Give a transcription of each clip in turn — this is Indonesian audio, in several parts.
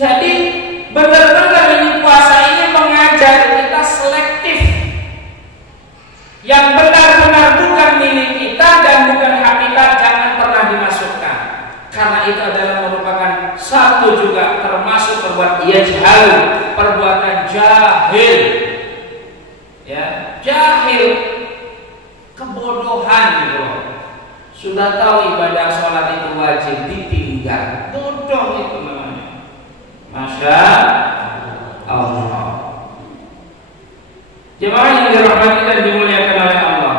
Jadi benar-benar ini puasa ini mengajar kita selektif. Yang benar-benar bukan milik kita dan bukan hak kita jangan pernah dimasukkan. Karena itu adalah merupakan satu juga termasuk perbuatan yajhal, perbuatan jahil. Ya, jahil, kebodohan gitu. Sudah tahu ibadah sholat itu wajib ditinggal, bodoh itu namanya. Masya Allah. Jemaah yang dirahmati dan dimuliakan oleh Allah.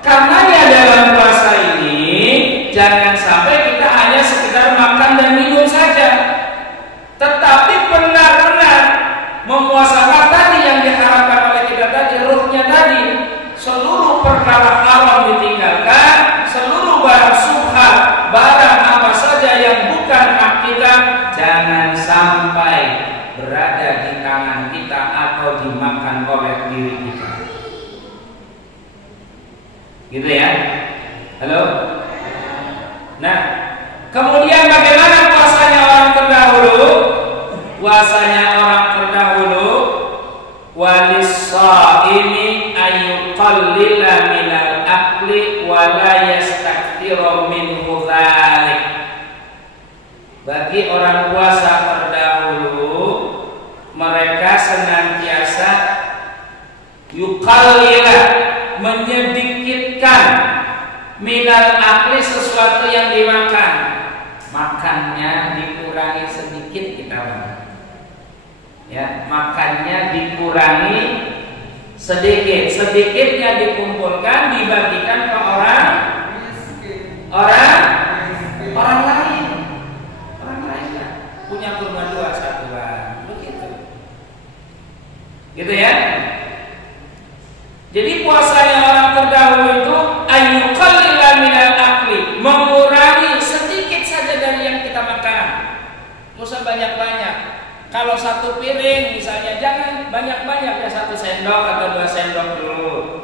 Karena dalam puasa ini jangan sampai kita hanya sekedar makan dan minum saja, tetapi benar-benar memuasakan tadi yang diharapkan oleh kita tadi, ruhnya tadi, seluruh perkara haram ditinggalkan, seluruh barang subhat, barang apa saja yang bukan hak kita jangan sampai berada di tangan kita atau dimakan oleh diri kita. Gitu ya? Halo? Nah, kemudian bagaimana puasanya orang terdahulu? Puasanya orang terdahulu walis-shaimi ayyuqallila minal akli wa la yastakthira minhu dzalik. Bagi orang puasa terdahulu, mereka senantiasa yuqallila, menyedikitkan minal akli, sesuatu yang dimakan, makannya dikurangi sedikit kita makan. Ya, makannya dikurangi sedikit, sedikitnya dikumpulkan dibagikan ke orang lain. Orang lain ya. Punya kurma 2 satuan, begitu. Gitu ya. Jadi puasanya orang terdahulu itu ayyuqallila minal akli, mengurangi sedikit saja dari yang kita makan. Nggak usah banyak-banyak. Kalau 1 piring misalnya jangan banyak-banyak ya, 1 sendok atau 2 sendok dulu.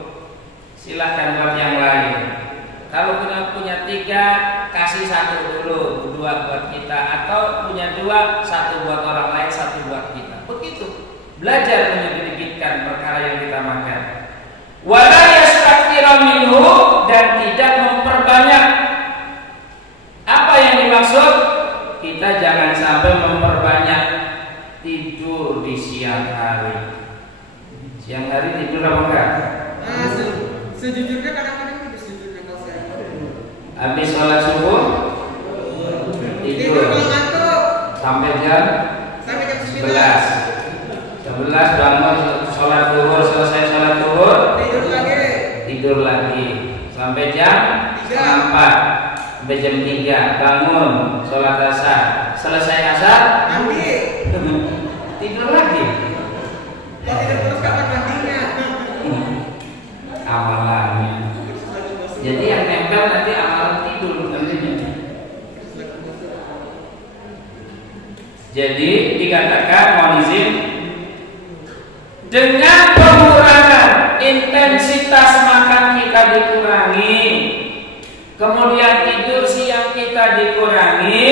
Silahkan buat yang lain. Kalau punya 3 kasih 1 dulu, 2 buat kita, atau punya 2, 1 buat orang lain, 1 buat kita. Begitu. Belajar menyedikitkan perkara yang kita makan. Wala yastakthira minhu, dan tidak memperbanyak. Apa yang dimaksud? Kita jangan sampai memperbanyak tidur di siang hari. Siang hari tidur apa enggak? Sejujurnya kadang-kadang tidur sejujurnya kalau saya. Habis sholat subuh tidur sampai jam 11. 11 bangun sholat zuhur, selesai sholat zuhur tidur lagi sampai jam 4, sampai jam 3 bangun sholat asar, selesai asar tidur lagi. Amalannya. Jadi yang nempel nanti amalan tidur nantinya. Jadi dikatakan mohon izin, dengan pengurangan intensitas makan kita dikurangi, kemudian tidur siang kita dikurangi,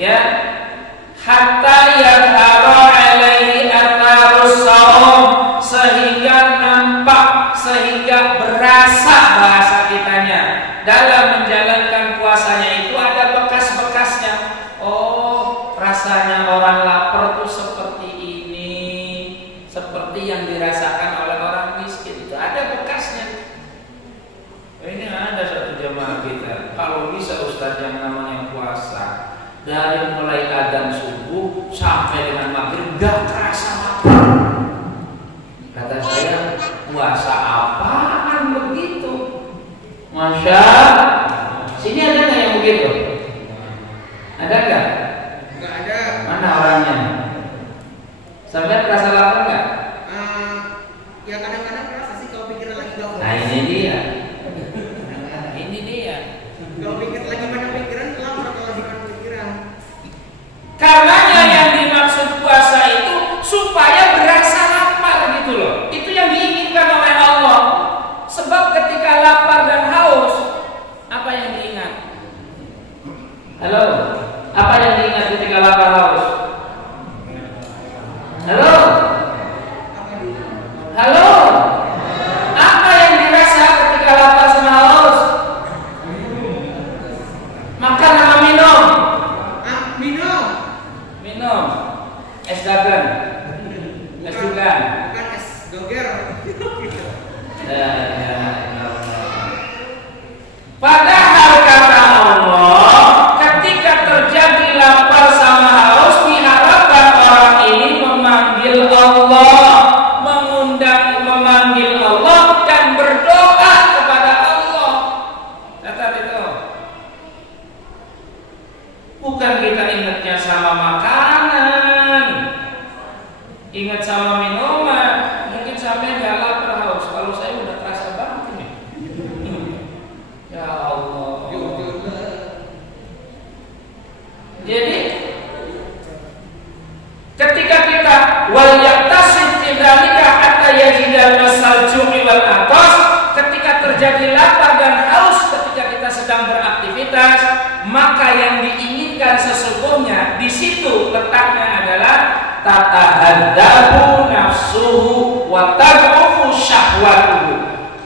ya, hatta yadhara alaihi atharus shaum, sehingga nampak, sehingga berasa bahasa kitanya dalam menjalankan puasanya itu ada bekas-bekasnya. Oh, rasanya orang lapar tuh seperti ini, seperti yang dirasakan oleh orang miskin, itu ada bekasnya. Ini ada satu jemaah kita, kalau bisa Ustaz yang namanya puasa, dari mulai adzan subuh sampai dengan maghrib gak terasa lapar. Kata saya, puasa apaan begitu? Masya, sini ada nggak yang begitu? Ada nggak? Nggak ada. Mana orangnya? Sampai terasa lapar nggak? Ya kadang-kadang terasa sih kalau pikiran lagi gak fokus. Nah ini dia. Ini dia. Kalau pikir lagi pada pikiran, lapar kalau lagi pada pikiran. Karenanya yang dimaksud puasa itu supaya berasa lapar gitu loh. Itu yang diinginkan oleh Allah. Sebab ketika lapar dan haus, apa yang diingat? Halo? Apa yang diingat ketika lapar haus? kita ingatnya sama makanan, ingat sama minuman, mungkin sampai nggak lapar haus. Kalau saya udah terasa banget ini. Ya Allah. Jadi ketika kita wal yaktasib fi dzalika hatta yajidal masal ju'i wal atas, ketika terjadi lapar dan haus ketika kita sedang beraktivitas, maka yang diinginkan sesungguhnya di situ letaknya adalah tatahaddabu nafsuhu wa tad'ufu syahwatuhu.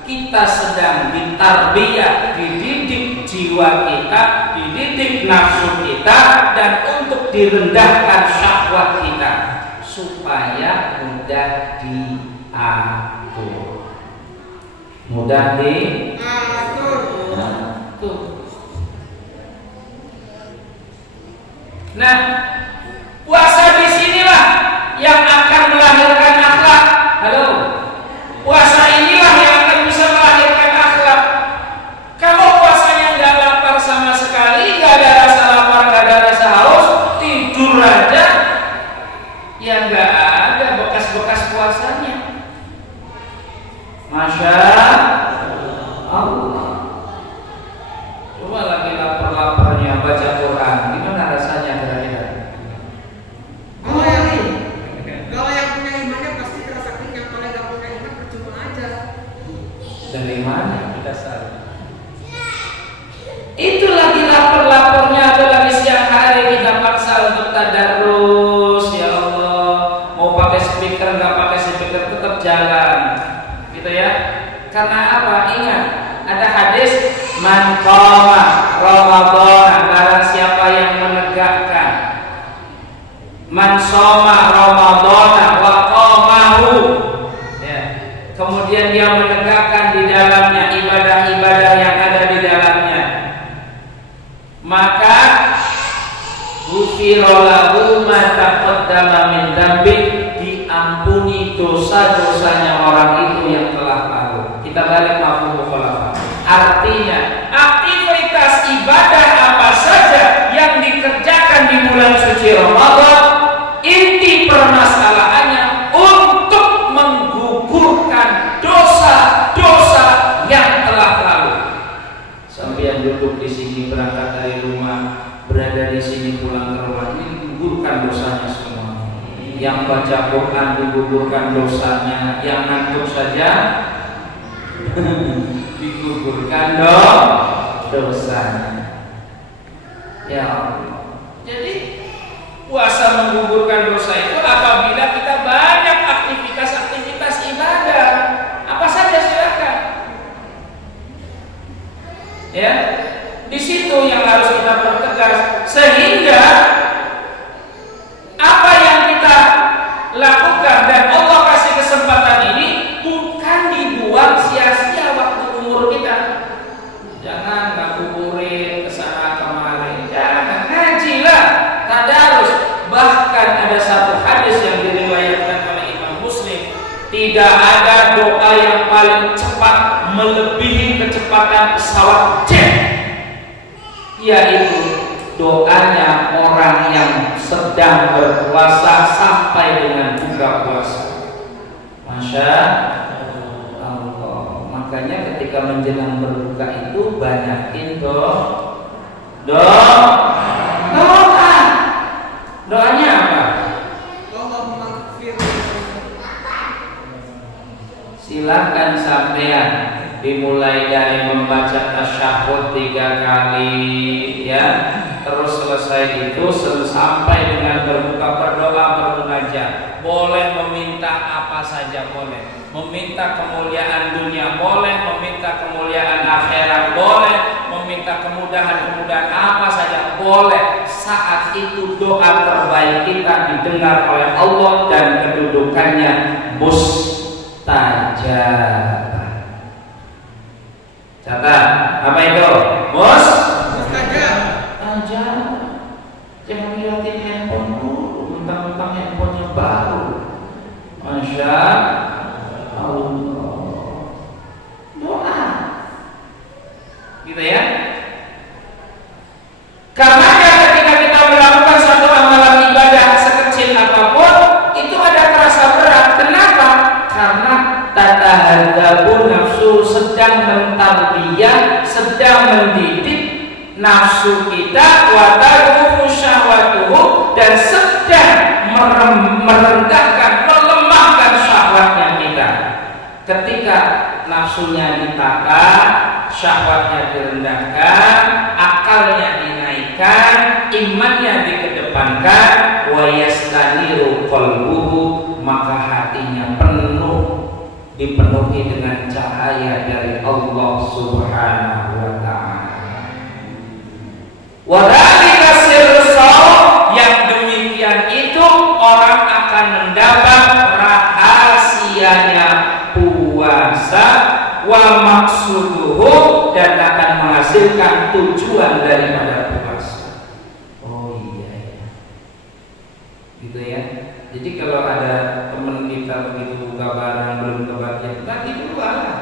Kita sedang ditarbiyah, dididik jiwa kita, dididik nafsu kita, dan untuk direndahkan syahwat kita supaya mudah diatur. Mudah diatur. Nah, puasa di sinilah yang akan melahirkan akhlak. Halo. Puasa inilah yang akan bisa melahirkan akhlak. Kalau puasanya nggak lapar sama sekali, nggak ada rasa lapar, nggak ada rasa haus, tidur aja, ya nggak ada bekas-bekas puasanya. Masya Allah. Coba lagi lapar-laparnya baca Quran, gimana rasanya kira-kira? Kalau yang punya imannya pasti terasa kenyang. Kalau yang nggak punya iman percuma aja. Dari mana kita sadar? Itu lagi lapar-laparnya, apalagi siang hari kita paksa untuk tadarus. Ya Allah, mau pakai speaker nggak pakai speaker tetap jalan, gitu ya. Karena apa? Ingat, ada hadis man qama Ramadan, barang siapa yang menegakkan, man shoma Ramadan wa qamahu, ya, kemudian dia menegakkan di dalamnya ibadah-ibadah yang ada di dalamnya, maka ghufira lahu ma taqaddama min dzambi, diampuni dosa-dosanya orang itu yang telah lalu. Kita balik mafhum mukhalafa. Artinya aktivitas ibadah apa saja yang dikerjakan di bulan suci Ramadan, inti permasalahannya untuk menggugurkan dosa-dosa yang telah lalu. Sampai yang duduk di sini, berangkat dari rumah, berada di sini, pulang ke rumah, ini digugurkan dosanya semua. Yang baca Quran digugurkan dosanya, yang ngantuk saja digugurkan dosanya. Ya Allah. Jadi puasa menggugurkan dosa itu apabila kita banyak aktivitas-aktivitas ibadah. Apa saja silakan. Ya, di situ yang harus kita pertegas sehingga apa yang kita lakukan dan Allah kasih kesempatan ini bukan dibuang sia-sia waktu umur kita. Jangan ngabuburit kesana kemari, jangan, ngajilah, tadarus. Bahkan ada satu hadis yang diriwayatkan oleh Imam Muslim, tidak ada doa yang paling cepat melebihi kecepatan pesawat jet, yaitu doanya orang yang sedang berpuasa sampai dengan buka puasa. Masya Allah. Makanya ketika menjelang berbuka itu banyakin doa. Doanya apa? Silakan sampean dimulai dari membaca tasyahud 3 kali, ya. Terus selesai itu sampai dengan berbuka, berdoa, bermunajat. Boleh meminta apa saja boleh. Meminta kemuliaan dunia boleh, meminta kemuliaan akhirat boleh, meminta kemudahan-kemudahan apa saja boleh. Saat itu doa terbaik kita didengar oleh Allah dan kedudukannya mustajab. Catat, apa itu? Mustajab. Jangan liatin handphone dulu, mentang-mentang handphonenya baru. Masya Allah. Doa, gitu ya. Karena ketika kita melakukan nafsunya ditata, syahwatnya direndahkan, akalnya dinaikkan, imannya dikedepankan, wa yastaniru qalbuhu, maka hatinya dipenuhi dengan cahaya dari Allah Subhanahu wa taala. Wa dzalika sirrus shaum, yang demikian itu orang akan mendapat rahasianya puasa, wa maksuduhu, dan akan menghasilkan tujuan daripada puasa. Oh iya, gitu ya. Jadi kalau ada teman kita begitu buka barang belum kebagian, bagi dua lah,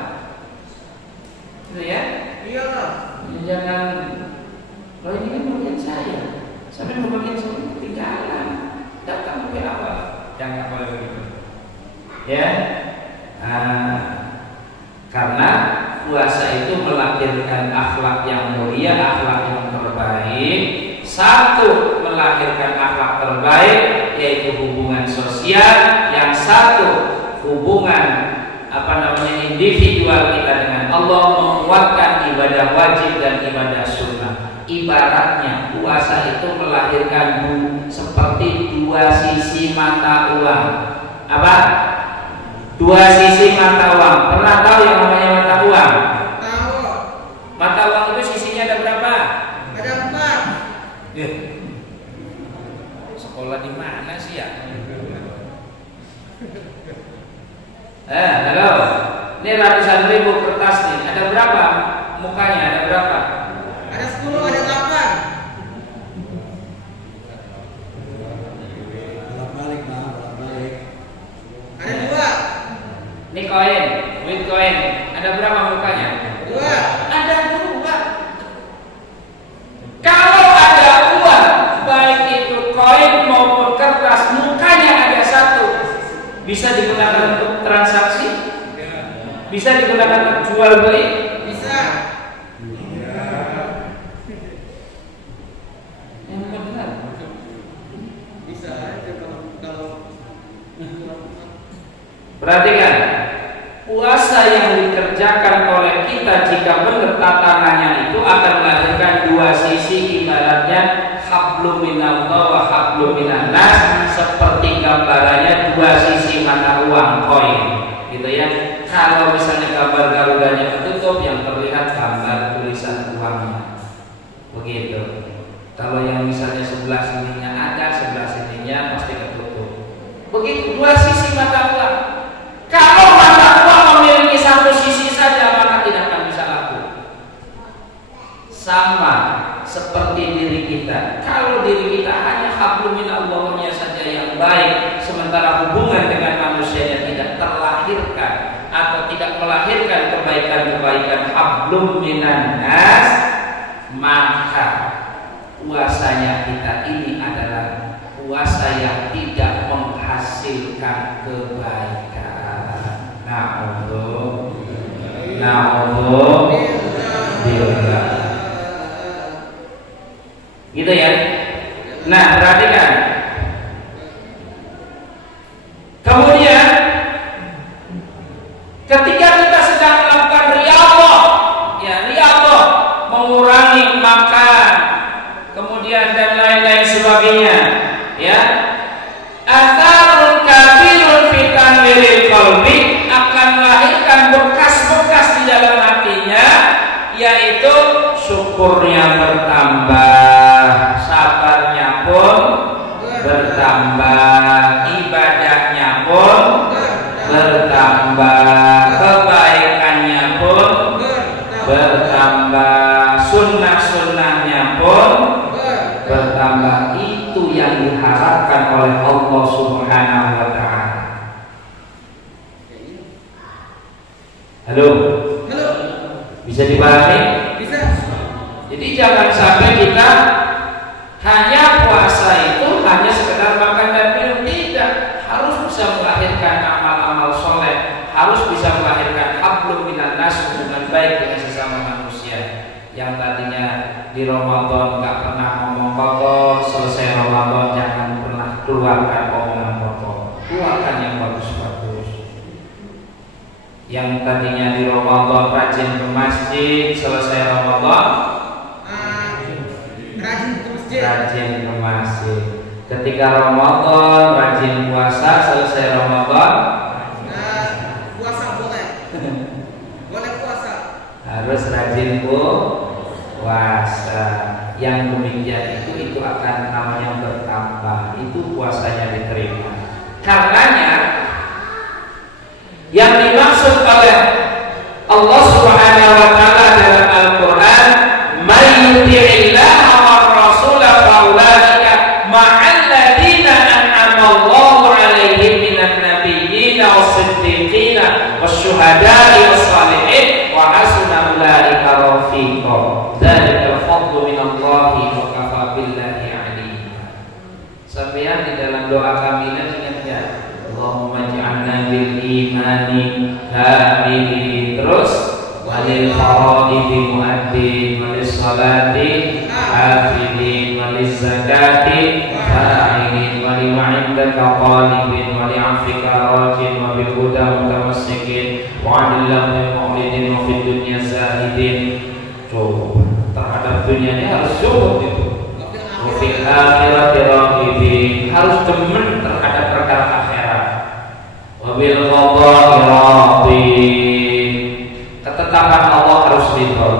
gitu ya. Iyalah. Jangan, kalau ini kan bagian saya, sampai mau bagian saya ketinggalan, datang ke apa? Jangan boleh begitu, ya. Karena puasa itu melahirkan akhlak yang mulia, akhlak yang terbaik. Satu, melahirkan akhlak terbaik, yaitu hubungan sosial. Yang satu, hubungan individual kita dengan Allah, menguatkan ibadah wajib dan ibadah sunnah. Ibaratnya puasa itu melahirkan seperti dua sisi mata uang. Apa? Dua sisi mata uang. Pernah tahu yang namanya mata uang? Tahu. Mata uang itu sisinya ada berapa? Ada 4. Sekolah di mana sih ya? Halo. Ini ratusan ribu kertas nih. Ada berapa mukanya? Ada berapa? Ada 10, ada 8. Bolak-balik. Ada 2. Ini koin, duit koin. Ada berapa mukanya? 2. Ada 2. Kalau ada uang, baik itu koin maupun kertas, mukanya ada 1. Bisa digunakan untuk transaksi? Bisa digunakan untuk jual beli? Bisa. Yang benar. Bisa aja kalau Perhatikan, puasa yang dikerjakan oleh kita jika benar tatarannya itu akan melahirkan dua sisi, ibaratnya hablum minallah wa hablum minan nas, seperti gambarannya dua sisi mata uang koin, gitu ya. Kalau misalnya gambar garudanya ketutup, yang terlihat gambar tulisan uangnya, begitu. Kalau yang misalnya sebelah sininya ada, sebelah sininya pasti ketutup. Begitu dua sisi mata uang. Kalau mata uang memiliki satu sisi saja, maka tidak akan bisa laku. Sama seperti diri kita. Kalau diri kita hanya hablum minallahnya saja yang baik, sementara hubungan dengan manusianya tidak terlahirkan atau tidak melahirkan kebaikan-kebaikan hablum minan nas, maka puasanya kita ini adalah puasa yang tidak menghasilkan kebaikan. Na'udzubillah. Gitu ya. Nah, perhatikan. Kemudian ketika kita sedang melakukan riyadhah, ya riyadhah, mengurangi makan, kemudian dan lain-lain sebagainya, ya. Atharun kabirun fi tanwiril qalbi, akan melahirkan bekas-bekas di dalam hatinya, yaitu syukurnya bertambah, sabarnya pun bertambah, ibadahnya pun bertambah, kebaikannya pun bertambah, sunnah-sunnahnya pun bertambah. Itu yang diharapkan oleh Allah Subhanahu wa ta'ala. Halo? Bisa dipahami? Bisa. Jadi jangan sampai kita hanya puasa itu hanya sekedar makan dan minum. Tidak, harus bisa melahirkan amal-amal soleh, harus bisa melahirkan hablum minan nas, hubungan baik dengan sesama manusia. Yang tadinya di Ramadan nggak pernah ngomong kotor, selesai Ramadan jangan pernah keluarkan omongan kotor, keluarkan yang bagus-bagus. Yang tadinya di Ramadan rajin ke masjid, selesai Ramadan rajin ke masjid. Ketika Ramadan rajin puasa, selesai Ramadan puasa boleh. Boleh puasa. Harus rajin puasa. Yang demikian itu akan namanya bertambah. Itu puasanya diterima. Karenanya yang dimaksud oleh Allah Subhanahu wa taala dalam Al-Qur'an, "May yuti'illaha war rasula fa ulaika ma'al ladzina an'ama Allahu 'alaihim minan nabiyyin was-siddiqin wasyuhada'i was-shalihin wa hasuna ulaika rafiqa. Dzalikal fadlu minallahi wa kafa billahi 'alima." Sampeyan di dalam doa kami ingat ya, Allahumma ij'alna bil imani kamilin, terus walil faraidi mu'addin, walis salati hafidin, walis zakati fa'ilin, wali ma'indaka qalibin, wali afika rajin, wa bil huda mutamassikin, wa adil lamil mu'lidin, wa fid dunya zahidin. Coba terhadap dunia ini harus cukup itu. Wa fil akhirati raqibin, harus demen terhadap perkara akhirat. Wabil qada'i radin, ketetapan Allah harus ridho.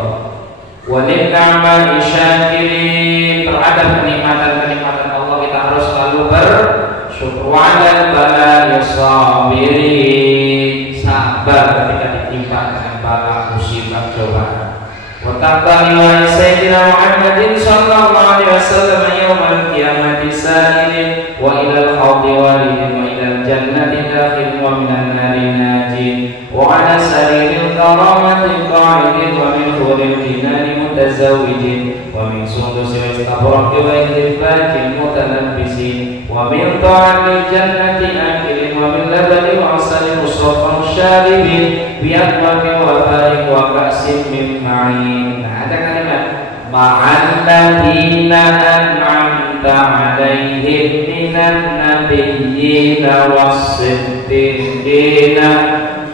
Walin ni'mati syakirin, terhadap kenikmatan-kenikmatan Allah kita harus selalu bersyukur. Wa'alal bala'i sabirin, sabar ketika ditimpa dengan bala, musibah, cobaan. Wa taqali wa sayyidina Muhammadin sallallahu alaihi wasallam yaumal qiyamati sa'ilin wa ilal khawdi walidin wa ilal jannati dakhil wa minan nari najin wa ala sariril karamati qa'idin wa min khuril jinani mutazawwijin wa min sundusi wa istabraqi wa idribakin mutalabbisin wa min ta'amil jannati akilin wa min labani wa asalin musrafan syaribin bi'akmami wa farik wa ka'sin min ma'in. Nah, ada kalimat ma'alladina an'amta 'alaihim minan nabiyyina was-siddiqina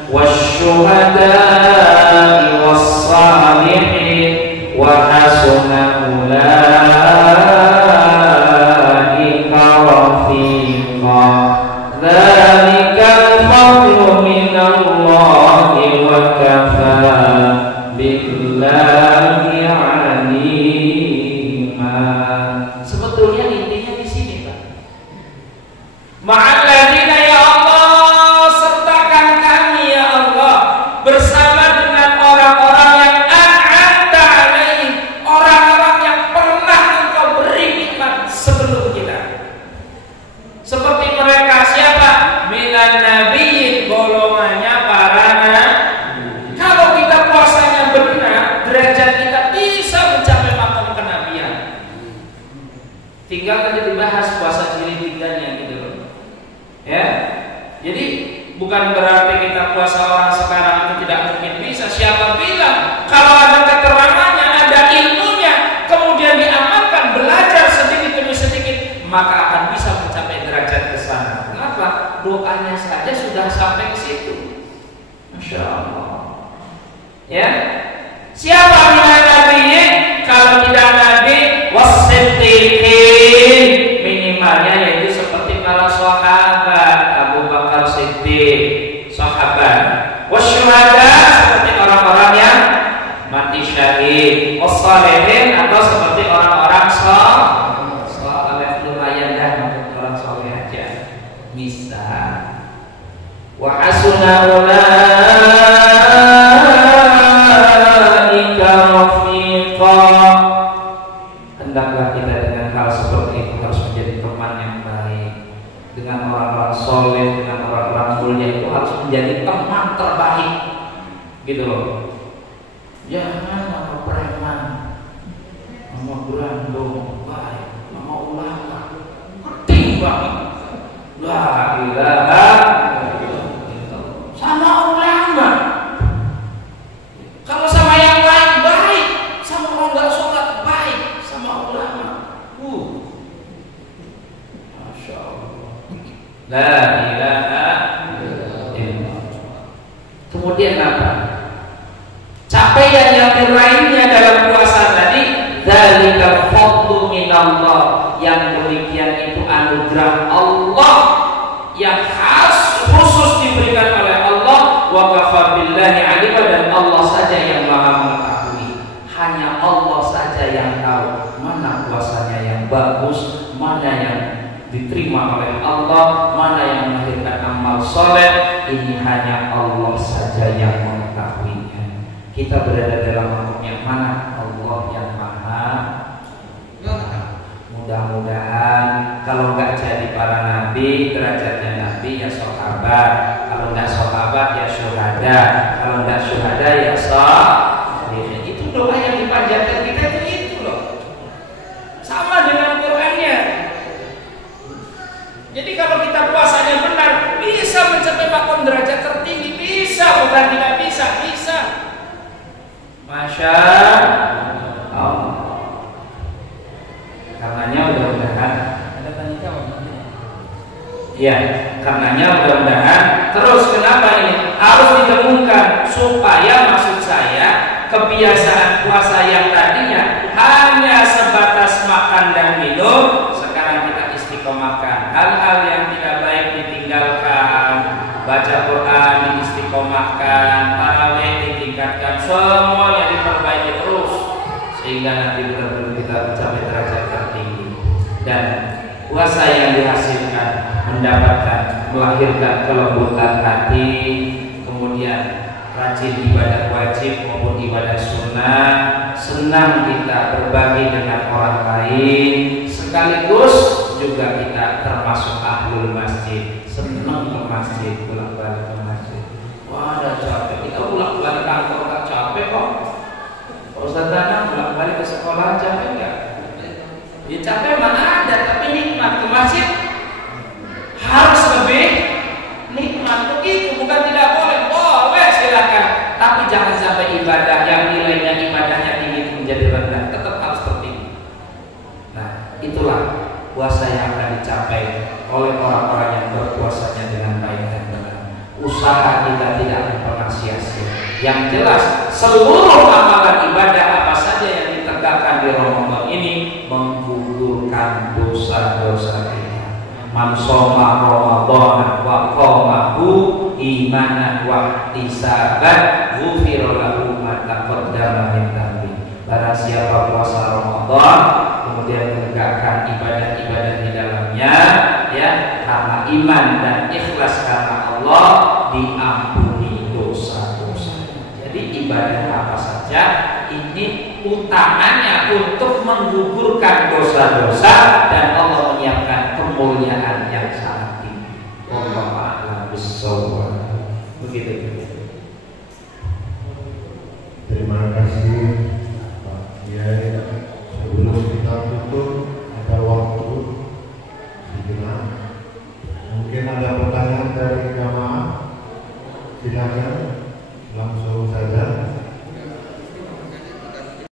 wasyuhada'i was-salihin wa hasuna ulaika rafiqa. Dzalikal fadlu minallahi wa kafa billahi 'alima. Sebetulnya intinya di sini, Pak. Ma'alladzina ya Allah, sertakan kami ya Allah bersama dengan orang-orang yang an'amta 'alaihim, orang-orang yang pernah Engkau beri nikmat sebelum kita. Seperti mereka siapa? Minan nabiyyin, golongannya para nabi. Kalau kita puasanya benar, derajat kita bisa mencapai makom kenabian. Tinggal tadi dibahas puasa jilid-jilidnya gitu loh. Ya. Jadi bukan berarti kita puasa orang sekarang itu tidak mungkin bisa. Siapa bilang? Kalau ada keterangannya, ada ilmunya, kemudian diamalkan, belajar sedikit demi sedikit, maka akan bisa mencapai derajat ke sana. Kenapa? Doanya saja sudah sampai ke situ. Masya Allah. Ya. Siapa minan nabiyyin? Kalau tidak nabi, was-siddiqin, minimalnya yaitu seperti para sahabat, Abu Bakar Siddiq, sahabat. Wasyuhada, seperti orang-orang yang mati syahid. Was-shalihin, atau seperti orang-orang saleh, lumayan dah untuk orang saleh aja bisa. Wa hasuna ulaika rafiqa. Hendaklah kita dengan hal seperti itu harus menjadi teman yang baik. Dengan orang-orang soleh, dengan orang-orang mulia itu harus menjadi teman terbaik. Gitu loh. Jangan sama preman, sama berandong, baik, sama ulama, penting banget. La ilaha sama ulama. Kalau sama yang lain baik, sama orang nggak sholat baik, sama ulama. Masya Allah. La ilaha illallah. Kemudian apa? Capaian yang lainnya dalam puasa tadi, dzalika fadlu minallah, yang demikian itu anugerah Allah yang khas khusus diberikan oleh Allah. Wa kafa billahi alima, dan Allah saja yang maha mengetahui. Hanya Allah saja yang tahu mana puasanya yang bagus, mana yang diterima oleh Allah, mana yang melahirkan amal soleh. Ini hanya Allah saja yang mengetahuinya. Kita berada dalam makhluk yang mana? Allah yang maha. Mudah-mudahan kalau nggak jadi para nabi, derajatnya nabi ya sahabat. Kalau nggak sahabat ya syuhada. Kalau nggak syuhada ya sholihin. Itu doa yang dipanjatkan kita itu loh. Sama dengan Qur'annya. Jadi kalau kita puasanya benar, bisa mencapai makom derajat tertinggi. Bisa, bukan tidak bisa, bisa. Masya Allah. Karenanya mudah-mudahan ada tanya jawab. Ya, karenanya mudah-mudahan terus kenapa ini harus ditemukan supaya maksud saya kebiasaan puasa yang tadinya hanya sebatas makan dan minum, sekarang kita istiqomahkan. Hal-hal yang tidak baik ditinggalkan, baca Quran diistiqomahkan, tarawih ditingkatkan, semuanya diperbaiki terus sehingga nanti benar-benar kita mencapai derajat tertinggi. Dan puasa yang dihasilkan mendapatkan, melahirkan kelembutan hati, kemudian rajin ibadah wajib maupun ibadah sunnah, senang kita berbagi dengan orang lain, sekaligus juga kita termasuk ahlul masjid, senang ke masjid, bolak-balik ke masjid. Wah, ada capek, kita bolak-balik kantor tak capek kok. Ustaz Danang bolak-balik ke sekolah capek enggak? Ya capek mana ada, tapi nikmat. Ke masjid harus lebih nikmat. Begitu, bukan tidak boleh, boleh silakan. Tapi jangan sampai ibadah yang nilainya ibadahnya tinggi menjadi rendah, tetap harus tertinggi. Nah, itulah puasa yang akan dicapai oleh orang-orang yang berpuasanya dengan baik dan benar. Usaha kita tidak akan pernah sia-sia. Yang jelas seluruh amalan ibadah apa saja yang ditegakkan di Ramadan ini menggugurkan dosa-dosa kita. Man shoma Ramadan wa qamahu imanan wa ihtisaban ghufira lahu ma taqaddama min dhanbi. Barang siapa puasa Ramadan kemudian menegakkan ibadah-ibadah di dalamnya, ya, karena iman dan ikhlas karena Allah, diampuni dosa-dosa. Jadi ibadah apa saja ini utamanya untuk menggugurkan dosa-dosa dan Allah menyiapkan kemuliaan yang sangat tinggi. Wallahu a'lam bishawab. Begitu. Terima kasih.